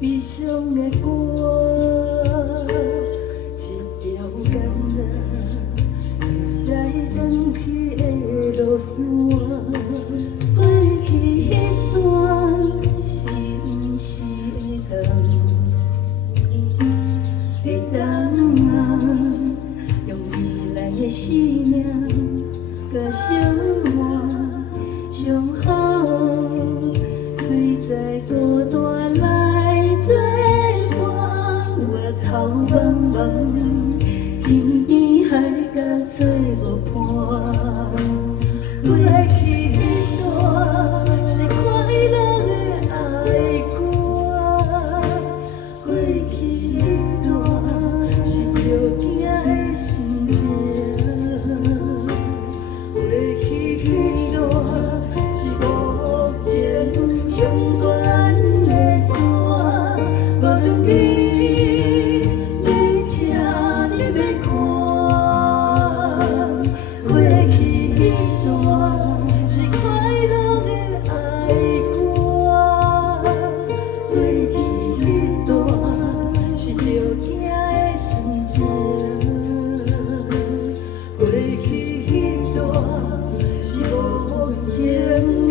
悲伤的歌，一条简单，会使返去的路线，过去迄段是毋是会当用未来的生命，甲生活上好，随在孤单来作伴，月头茫茫，天边海角做无伴。过去迄段是快乐的爱歌，过去迄段是着惊的心情，过去迄段是目前上悬的线，无论你要听你要看，过去迄段是快乐的爱歌，过去迄段是着惊的心情，过去迄段是目前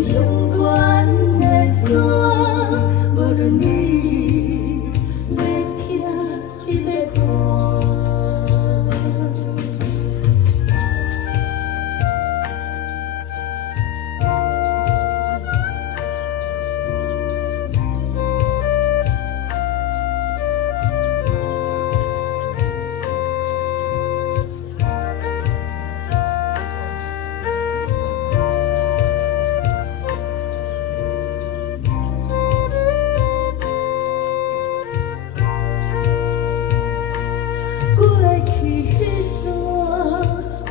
上悬的线，无论你要听你要看。过去迄段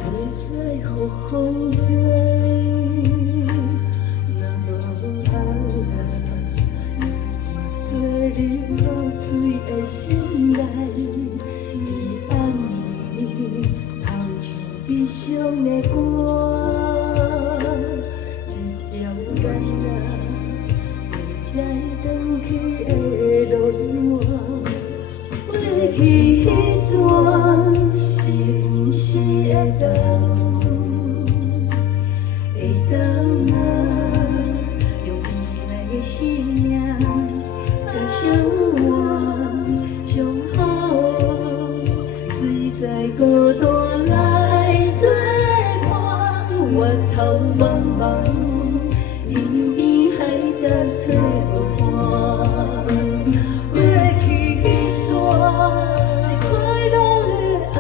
袂使予风知，若无爱，做你露水的心内，伊暗暝偷唱悲伤的歌，一条简单会使返去的路线。过去迄段是毋是会当用未来的生命，甲生活上好，随在孤单来作伴，月头茫茫，天边海角做无伴。过去迄段是快乐的爱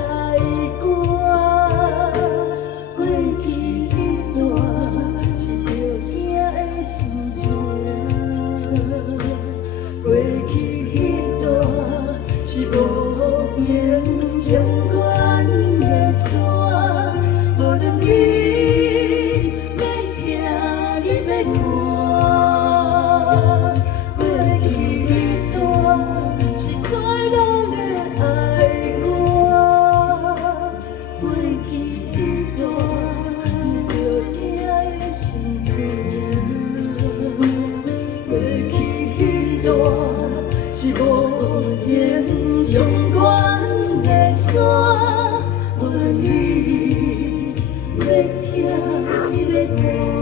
歌，过去迄段是着惊的心情，过去迄段是目前上悬的线，无论你要听你要看，过去迄段是快乐的爱歌，过去迄段是着惊的心情，过去迄段是目前上悬的线，无论你要听你要看。